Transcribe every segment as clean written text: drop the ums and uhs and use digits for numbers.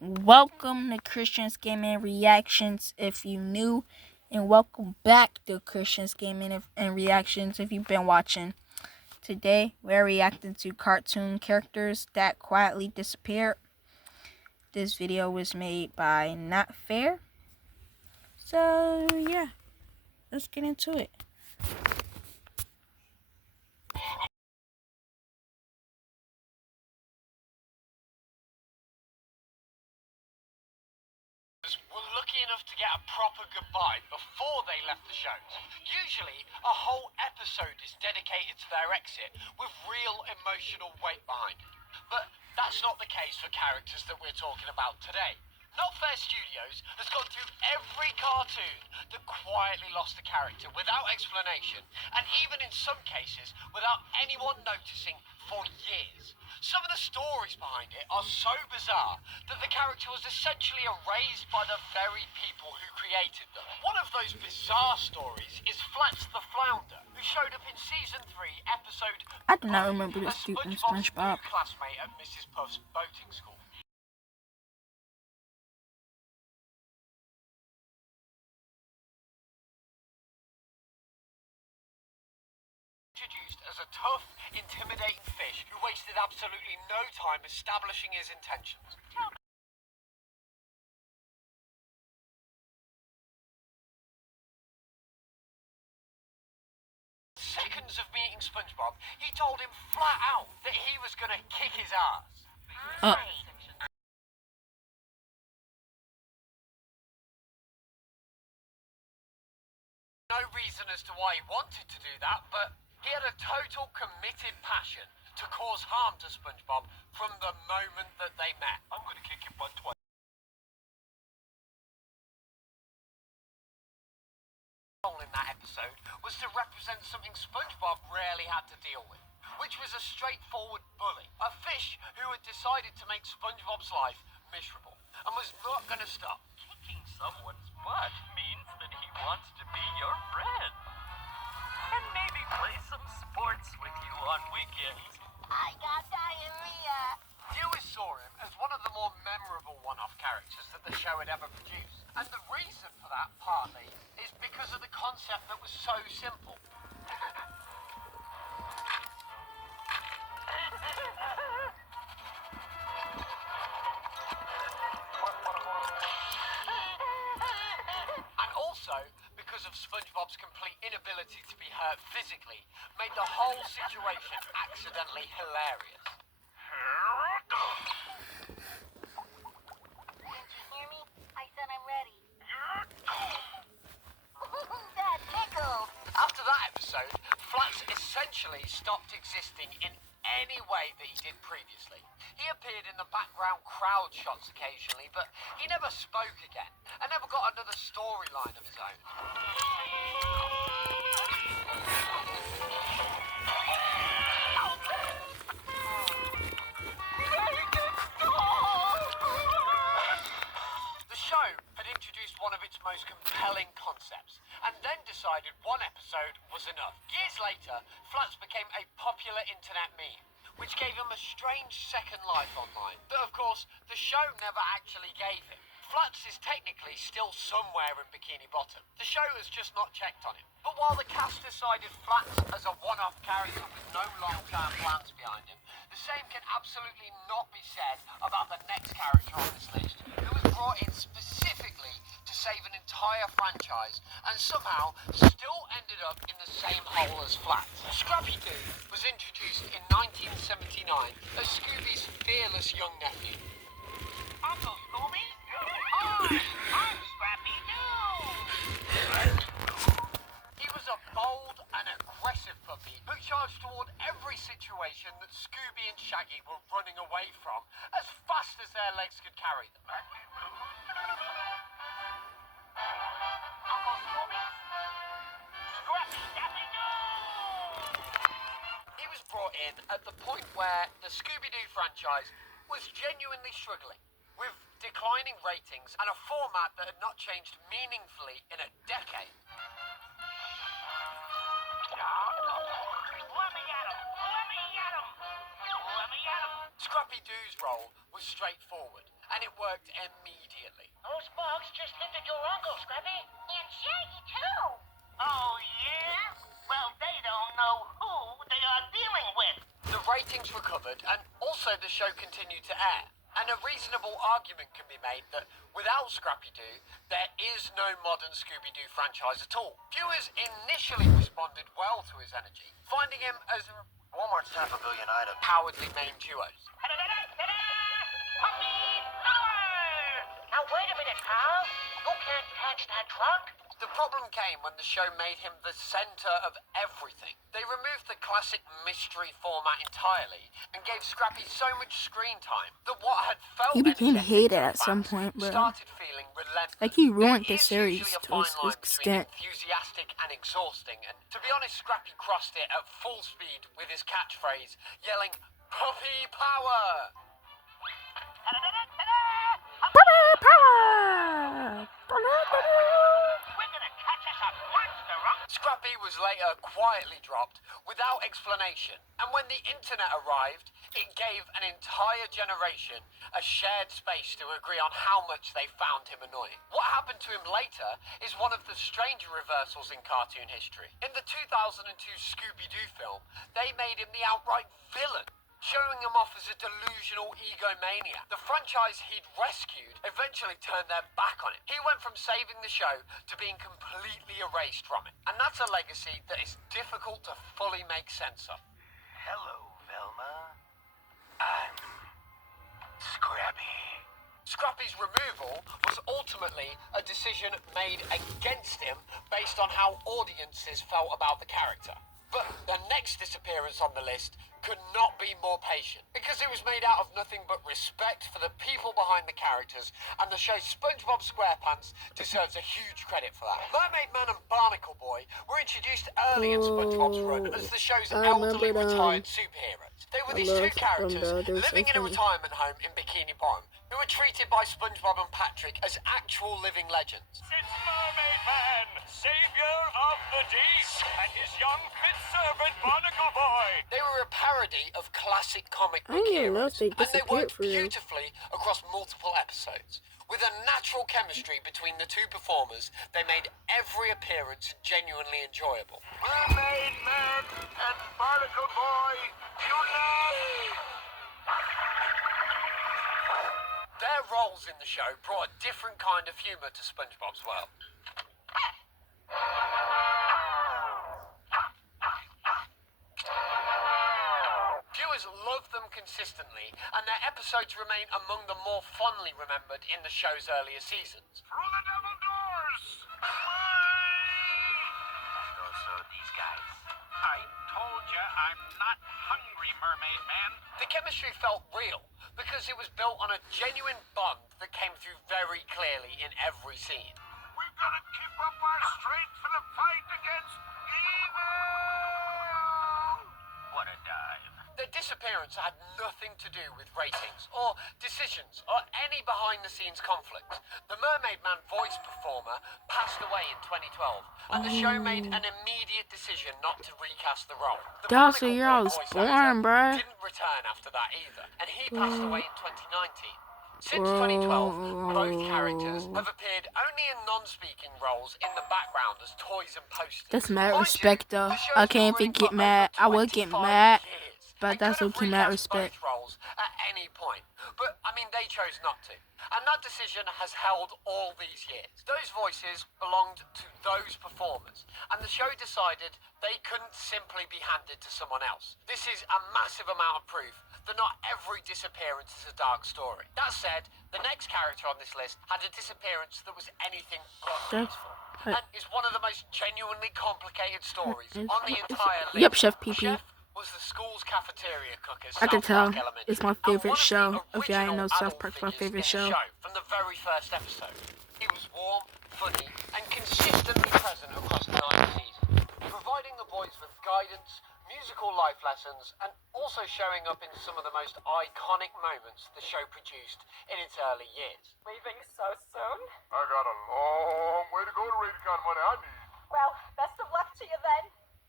Welcome to Christian's Gaming Reactions if you new, and welcome back to Christian's Gaming and Reactions if you've been watching. Today, we're reacting to cartoon characters that quietly disappeared. This video was made by Not Fair. So, yeah, let's get into it. Were lucky enough to get a proper goodbye before they left the show. Usually, a whole episode is dedicated to their exit with real emotional weight behind it. But that's not the case for characters that we're talking about today. Not Fair Studios has gone through every cartoon that quietly lost a character without explanation, and even in some cases without anyone noticing for years. Some of the stories behind it are so bizarre that the character was essentially erased by the very people who created them. One of those bizarre stories is Flats the Flounder, who showed up in season 3, episode I do not remember this dude in SpongeBob. New classmate at Mrs. Puff's boating school. Introduced as a tough, intimidating fish who wasted absolutely no time establishing his intentions. Seconds of meeting SpongeBob, he told him flat out that he was going to kick his ass. No reason as to why he wanted to do that, but he had a total committed passion to cause harm to SpongeBob from the moment that they met. I'm going to kick your butt twice. In that episode was to represent something SpongeBob rarely had to deal with, which was a straightforward bully, a fish who had decided to make SpongeBob's life miserable and was not going to stop. Kicking someone's butt means that he wants to be your friend. And maybe play some sports with you on weekends. I got diarrhea. You always saw him as one of the more memorable one-off characters that the show had ever produced. And the reason for that, partly, is because of the concept that was so simple. And also because of SpongeBob's complete inability to be hurt physically, made the whole situation accidentally hilarious. Did you hear me? I said I'm ready. That tickled. After that episode, Flats essentially stopped existing in any way that he did previously. He appeared in the background crowd shots occasionally, but he never spoke again and never got another storyline of his own. The show had introduced one of its most compelling concepts and then decided one episode was enough. Years later, Flats became a popular internet meme, which gave him a strange second life online that, of course, the show never actually gave him. Flats is technically still somewhere in Bikini Bottom. The show has just not checked on him. But while the cast decided Flats as a one-off character with no long-term plans behind him, the same can absolutely not be said about the next character on this list, who was brought in specifically to save an entire franchise and somehow still ended up in the same hole as Flats. Scrappy-Doo was introduced in 1979 as Scooby's fearless young nephew. Uncle Scooby? Hi, I'm Scrappy-Doo. He was a bold and aggressive puppy who charged toward every situation that Scooby and Shaggy were running away from as fast as their legs could carry them. Uncle Scooby? Scrappy-Doo! He was brought in at the point where the Scooby-Doo franchise was genuinely struggling, with declining ratings and a format that had not changed meaningfully in a decade. Let me at him! Let me at him! Let me at him! Scrappy-Doo's role was straightforward and it worked immediately. Those bugs just hinted your uncle, Scrappy. And Shaggy, too. Oh, yeah? Well, they don't know who they are dealing with. The ratings recovered, and also the show continued to air. And a reasonable argument can be made that without Scrappy-Doo, there is no modern Scooby-Doo franchise at all. Viewers initially responded well to his energy, finding him as Walmart's half a billion items. cowardly main duos. Puppy power! Now, wait a minute, pal. You can't catch that truck. The problem came when the show made him the center of everything. They removed the classic mystery format entirely and gave Scrappy so much screen time that what had felt He became energetic hated to at some fans point, bro. started feeling relentless. Like, he ruined There the is series usually a to fine its line between extent. enthusiastic and exhausting, and to be honest, Scrappy crossed it at full speed with his catchphrase, yelling, "Puppy power!" We're gonna catch us a monster, huh? Scrappy was later quietly dropped without explanation, and when the internet arrived, it gave an entire generation a shared space to agree on how much they found him annoying. What happened to him later is one of the stranger reversals in cartoon history. In the 2002 Scooby-Doo film, they made him the outright villain, showing him off as a delusional egomaniac. The franchise he'd rescued eventually turned their back on him. He went from saving the show to being completely erased from it. And that's a legacy that is difficult to fully make sense of. Hello, Velma. I'm Scrappy. Scrappy's removal was ultimately a decision made against him based on how audiences felt about the character. But the next disappearance on the list could not be more patient, because it was made out of nothing but respect for the people behind the characters, and the show SpongeBob SquarePants deserves a huge credit for that. Mermaid Man and Barnacle Boy were introduced early in SpongeBob's run as the show's I elderly remember them. retired superheroes. They were I these two loved them, characters though. They were so living in a funny. retirement home in Bikini Bottom, who were treated by SpongeBob and Patrick as actual living legends. It's Mermaid Man, savior of the deep, and his young fit servant Barnacle Boy. They were a parody of classic comic I book don't even know heroes, if they and they disappeared worked for real. beautifully across multiple episodes. With a natural chemistry between the two performers, they made every appearance genuinely enjoyable. Mermaid Man and Barnacle Boy, unite! Their roles in the show brought a different kind of humour to SpongeBob's world. Viewers loved them consistently, and their episodes remain among the more fondly remembered in the show's earlier seasons. Through the devil doors! So these guys. I told you I'm not hungry, Mermaid Man. The chemistry felt real because it was built on a genuine bond that came through very clearly in every scene. We've got to keep up our strength for the fight against evil! What a dive. Their disappearance had nothing to do with ratings or decisions or any behind-the-scenes conflicts. The Mermaid Man voice performer passed away in 2012, and the show made an immediate decision not to recast the role. The Dawg, so Barnacle you're Boy always voice born, actor bruh. didn't return after that either, and he passed away in 2019. Since Bro. 2012, both characters have appeared only in non-speaking roles in the background as toys and posters. That's mad Mind respect, you, though. the show's I can't been even get running mad. for I would get 25 mad, years. but They that's could have okay, mad recast respect. both roles at any point, but I mean they chose not to, and that decision has held all these years. Those voices belonged to those performers, and the show decided they couldn't simply be handed to someone else. This is a massive amount of proof that not every disappearance is a dark story. That said, the next character on this list had a disappearance that was anything but Chef, peaceful, and is one of the most genuinely complicated stories Is- on the is- entire list. Yep, Chef PP. Chef was the school's cafeteria cook at I can South tell. Park Elementary, It's my and favorite one of the show. If y'all ain't know, original South adult Park's my figures favorite in the show. from the very first episode. He was warm, funny, and consistently present across the 9 seasons, providing the boys with guidance, musical life lessons, and also showing up in some of the most iconic moments the show produced in its early years. Leaving so soon? I got a long way to go to raise the kind of money I need. Well, best of luck to you then.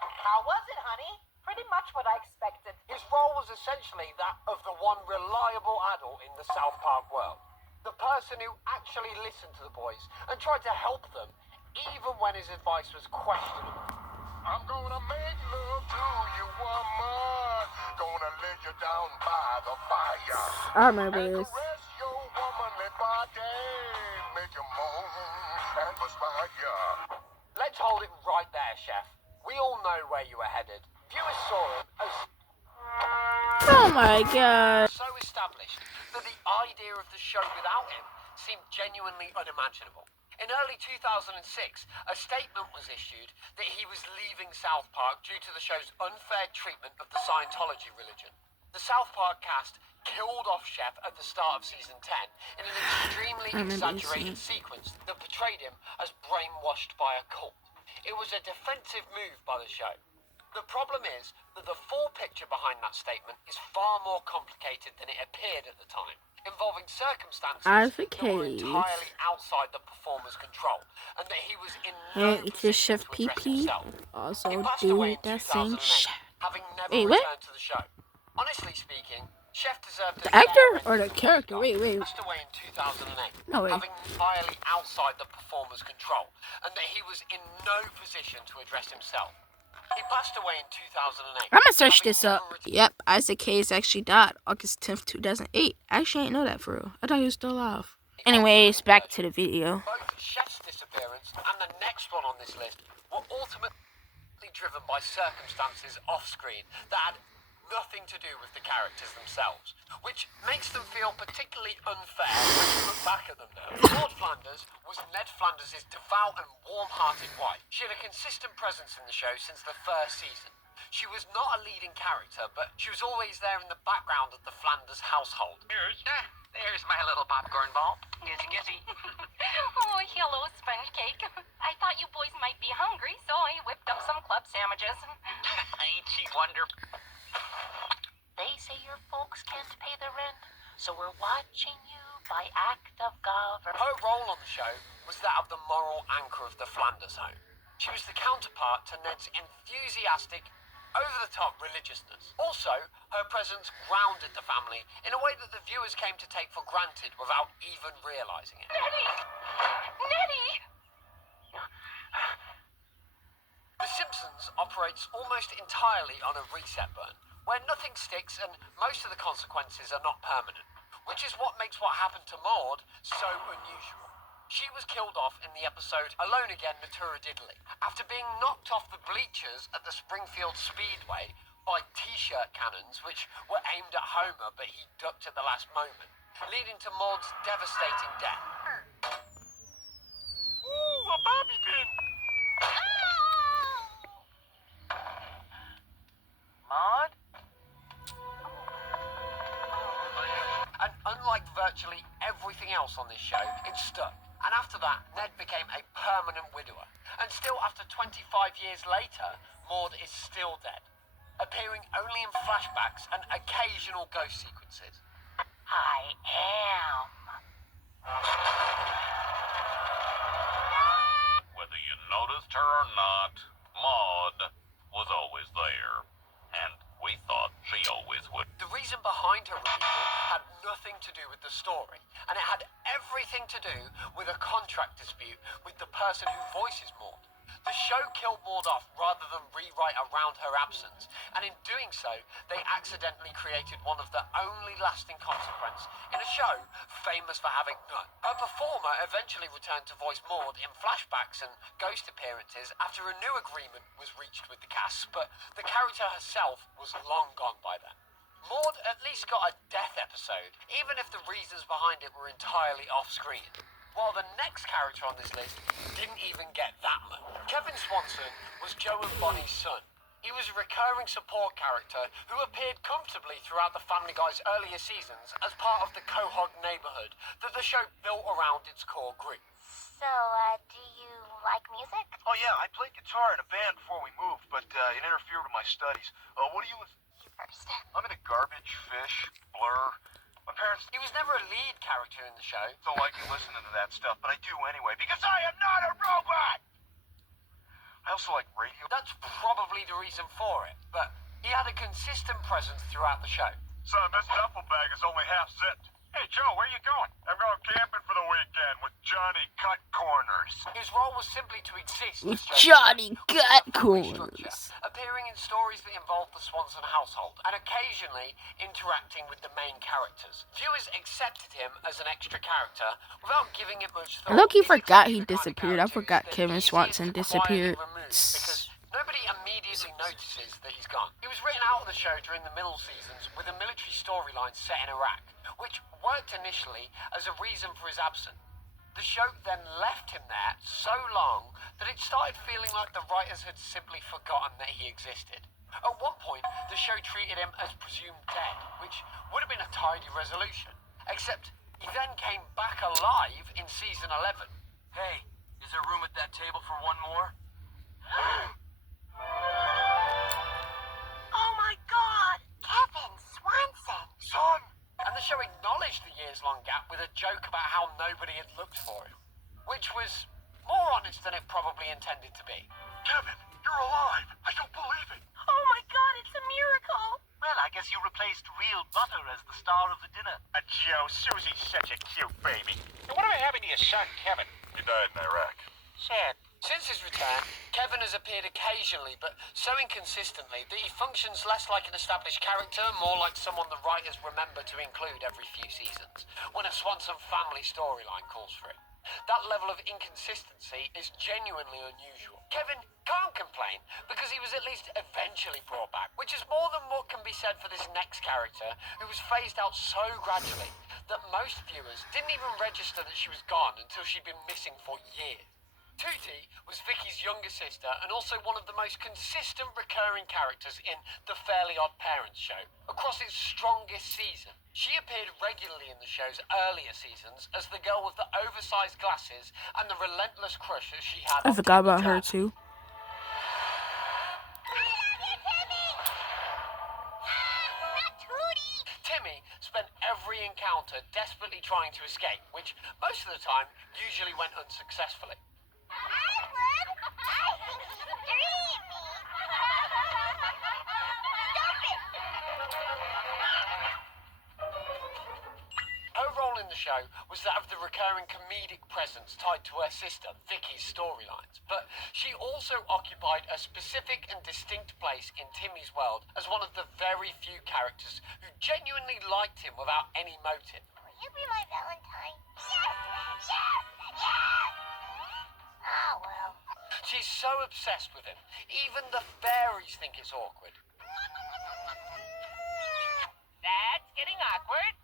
How was it, honey? Pretty much what I expected. His role was essentially that of the one reliable adult in the South Park world. person who actually listened to the boys and tried to help them, even when his advice was questionable. I'm gonna make love to you, woman. Gonna lay you down by the fire. I remember And this. caress your womanly body. Make you moan and perspire. Let's hold it right there, Chef. We all know where you were headed. Viewers saw him as Oh my god. so established that the idea of the show without him seemed genuinely unimaginable. In early 2006, a statement was issued that he was leaving South Park due to the show's unfair treatment of the Scientology religion. The South Park cast killed off Chef at the start of season 10 in an extremely exaggerated sequence that portrayed him as brainwashed by a cult. It was a defensive move by the show. The problem is that the full picture behind that statement is far more complicated than it appeared at the time, involving circumstances that were entirely outside the performer's control, and that he was in no Hey, it's the position Chef to address PP. himself. Also, He passed away dude, in that same 2008, chef. having never Wait, what? returned to the show. Honestly speaking, Chef deserved The a actor fair or the ending. character? Wait. He passed away in 2008, No way. having entirely outside the performer's control, and that he was in no position to address himself. He passed away in 2008. I'm gonna search having this up. never returned. Yep, Isaac Hayes actually died August 10th, 2008. Actually, I didn't know that for real. I thought he was still alive. Anyways, back to the video. Both Chef's disappearance and the next one on this list were ultimately driven by circumstances off-screen that had nothing to do with the characters themselves, which makes them feel particularly unfair when you look back at them now. Maud Flanders was Ned Flanders' devout and warm-hearted wife. She had a consistent presence in the show since the first season. She was not a leading character, but she was always there in the background of the Flanders household. There's my little popcorn ball. Gizzy. Oh, hello, sponge cake. I thought you boys might be hungry, so I whipped up some club sandwiches. Ain't she wonderful? They say your folks can't pay the rent, so we're watching you by act of government. Her role on the show was that of the moral anchor of the Flanders home. She was the counterpart to Ned's enthusiastic, over-the-top religiousness. Also, her presence grounded the family in a way that the viewers came to take for granted without even realizing it. Nettie! The Simpsons operates almost entirely on a reset burn, where nothing sticks and most of the consequences are not permanent, which is what makes what happened to Maud so unusual. She was killed off in the episode Alone Again, Natura Diddley, after being knocked off the bleachers at the Springfield Speedway by t-shirt cannons which were aimed at Homer, but he ducked at the last moment, leading to Maud's devastating death. Ooh, a bobby pin. Maud? And unlike virtually everything else on this show, it stuck. And after that, Ned became a permanent widower. And still, after 25 years later, Maud is still dead, appearing only in flashbacks and occasional ghost sequences. I am. Whether you noticed her or not, Maud was always there. And we thought she always would. The reason behind her removal had nothing to do with the story, and it had everything to do with a contract dispute with the person who voices Maud. The show killed Maud off rather than rewrite around her absence, and in doing so, they accidentally created one of the only lasting consequences in a show famous for having none. Her performer eventually returned to voice Maud in flashbacks and ghost appearances after a new agreement was reached with the cast, but the character herself was long gone by then. Maud at least got a death episode, even if the reasons behind it were entirely off-screen. While the next character on this list didn't even get that much. Kevin Swanson was Joe and Bonnie's son. He was a recurring support character who appeared comfortably throughout the Family Guy's earlier seasons as part of the Quahog neighborhood that the show built around its core group. So, do you like music? Oh yeah, I played guitar in a band before we moved, but it interfered with my studies. What do you listen? First. I'm into Garbage, Fish, Blur. My parents He was never a lead character in the show. don't like me listening to that stuff, but I do anyway, because I am not a robot! I also like radio. That's probably the reason for it, but he had a consistent presence throughout the show. Son, this duffel bag is only half zipped. Hey, Joe, where you going? I'm going camping for the Johnny Cut Corners. His role was simply to exist as Johnny Cut structure, Corners. appearing in stories that involved the Swanson household and occasionally interacting with the main characters. Viewers accepted him as an extra character without giving it much thought. I low-key He's forgot he exactly the kind of disappeared. I character forgot who's Kevin the Swanson easiest to quietly disappeared. remove because nobody immediately notices that he's gone. He was written out of the show during the middle seasons with a military storyline set in Iraq, which worked initially as a reason for his absence. The show then left him there so long that it started feeling like the writers had simply forgotten that he existed. At one point, the show treated him as presumed dead, which would have been a tidy resolution, except he then came back alive in season 11. Hey, is there room at that table for one more? Oh my god! Kevin Swanson! Son! And the show acknowledged the years-long gap with a joke about how nobody had looked for him, which was more honest than it probably intended to be. Kevin, you're alive. I don't believe it. Oh my god, it's a miracle! Well, I guess you replaced real butter as the star of the dinner. Joe, Susie's such a cute baby. And what am I having to your son, Kevin? He died in Iraq. Sad. Since his return, Kevin has appeared occasionally, but so inconsistently that he functions less like an established character, more like someone the writers remember to include every few seasons, when a Swanson family storyline calls for it. That level of inconsistency is genuinely unusual. Kevin can't complain because he was at least eventually brought back, which is more than what can be said for this next character, who was phased out so gradually that most viewers didn't even register that she was gone until she'd been missing for years. Tootie was Vicky's younger sister and also one of the most consistent recurring characters in The Fairly Odd Parents show. Across its strongest season, she appeared regularly in the show's earlier seasons as the girl with the oversized glasses and the relentless crush that she had I on forgot Timmy about her Turner. too. Timmy spent every encounter desperately trying to escape, which most of the time usually went unsuccessfully. Her role in the show was that of the recurring comedic presence tied to her sister, Vicky's storylines. But she also occupied a specific and distinct place in Timmy's world as one of the very few characters who genuinely liked him without any motive. Will you be my Valentine? Yes! Yes! Yes! Ah, well. She's so obsessed with him, even the fairies think it's awkward. That's getting awkward.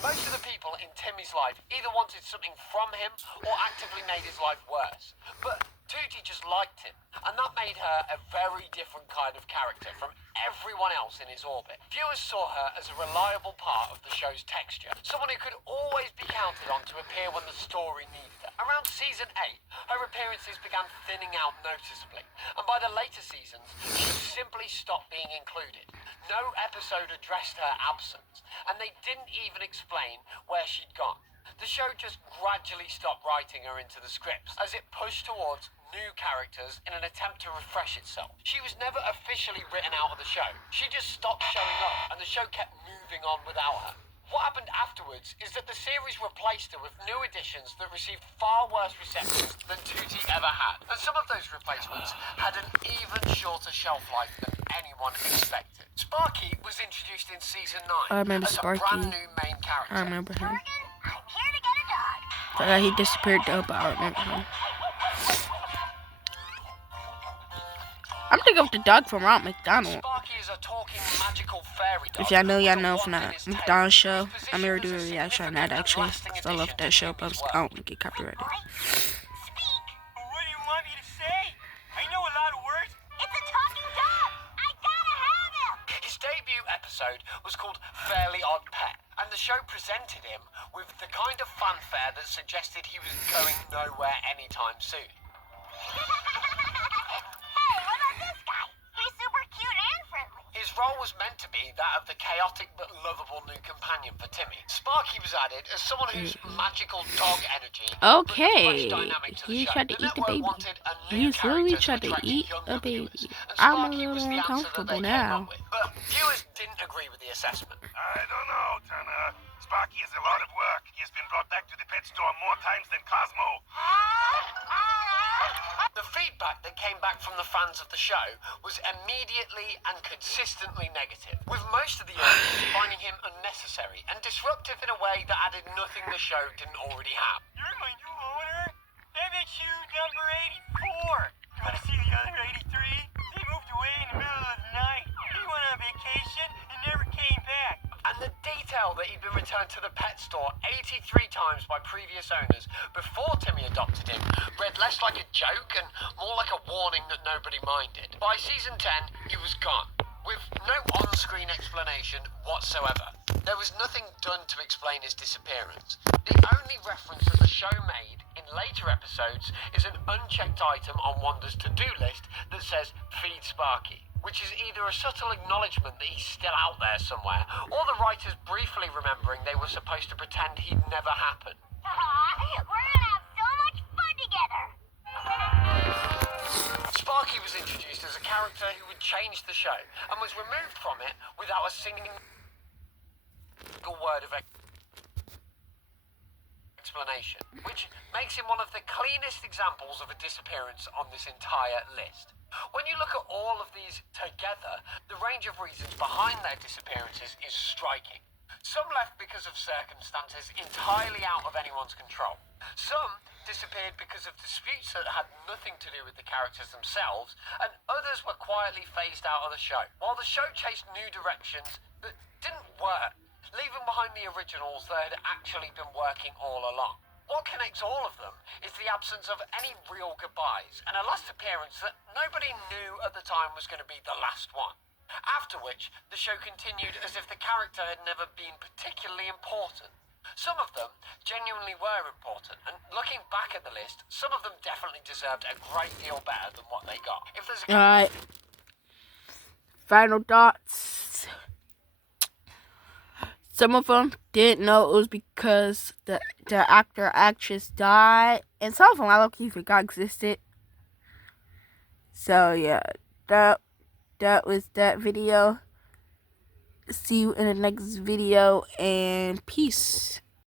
Most of the people in Timmy's life either wanted something from him or actively made his life worse. But Tootie just liked him, and that made her a very different kind of character from everyone else in his orbit. Viewers saw her as a reliable part of the show's texture, someone who could always be counted on to appear when the story needed her. Around season 8, her appearances began thinning out noticeably, and by the later seasons, she simply stopped being included. No episode addressed her absence, and they didn't even explain where she'd gone. The show just gradually stopped writing her into the scripts as it pushed towards new characters in an attempt to refresh itself. She was never officially written out of the show. She just stopped showing up, and the show kept moving on without her. What happened afterwards is that the series replaced her with new additions that received far worse receptions than Tootie ever had. And some of those replacements had an even shorter shelf life than anyone expected. Sparky was introduced in season 9 I remember as Sparky. a brand new main character. I remember him. I'm here to get a dog. Forgot he disappeared though, but I remember him. I'm thinking of the dog from Ronald McDonald. Sparky is a talking magical fairy dog. If y'all know, y'all with a know wand from in that his tail. McDonald's show. His I'm gonna position do a was a reaction on that significant and actually. lasting 'Cause I love addition that to show, but Timmy's I world. don't get copyrighted. Speak. What do you want me to say? I know a lot of words. It's a talking dog. I gotta have him. His debut episode was called Fairly Odd Pet, and the show presented him with the kind of fanfare that suggested he was going nowhere anytime soon. Hey, what about this guy? He's super cute and friendly. His role was meant to be that of the chaotic but lovable new companion for Timmy. Sparky was added as someone whose magical dog energy Okay, brought a fresh dynamic to the he show. tried to The eat the network baby. wanted a new He's literally character tried to attract eat younger a baby. viewers, and I'm a Sparky was little the answer that uncomfortable they came now. up with. But viewers didn't agree with the assessment. I don't know, Tanner. Sparky is a lot of work. He has been brought back to the pen pet store more times than Cosmo. The feedback that came back from the fans of the show was immediately and consistently negative, with most of the audience finding him unnecessary and disruptive in a way that added nothing the show didn't already have. You're my new owner? That makes you number 84. You want to see the other 83? They moved away in the middle of the night. They went on vacation and never came back. And the detail that he'd been returned to the pet store 83 times by previous owners before Timmy adopted him read less like a joke and more like a warning that nobody minded. By season 10, he was gone, with no on-screen explanation whatsoever. There was nothing done to explain his disappearance. The only reference that the show made in later episodes is an unchecked item on Wanda's to-do list that says, "Feed Sparky," which is either a subtle acknowledgement that he's still out there somewhere, or the writers briefly remembering they were supposed to pretend he'd never happened. We're gonna have so much fun together. Sparky was introduced as a character who would change the show, and was removed from it without a single word of explanation, which makes him one of the cleanest examples of a disappearance on this entire list. When you look at all of these together, the range of reasons behind their disappearances is striking. Some left because of circumstances entirely out of anyone's control. Some disappeared because of disputes that had nothing to do with the characters themselves, and others were quietly phased out of the show, while the show chased new directions that didn't work, leaving behind the originals that had actually been working all along. What connects all of them is the absence of any real goodbyes, and a last appearance that nobody knew at the time was going to be the last one. After which, the show continued as if the character had never been particularly important. Some of them genuinely were important, and looking back at the list, some of them definitely deserved a great deal better than what they got. If there's a Alright. Final thoughts. Some of them didn't know it was because the actor or actress died, and some of them I low-key forgot existed. So yeah, that was that video. See you in the next video, and peace.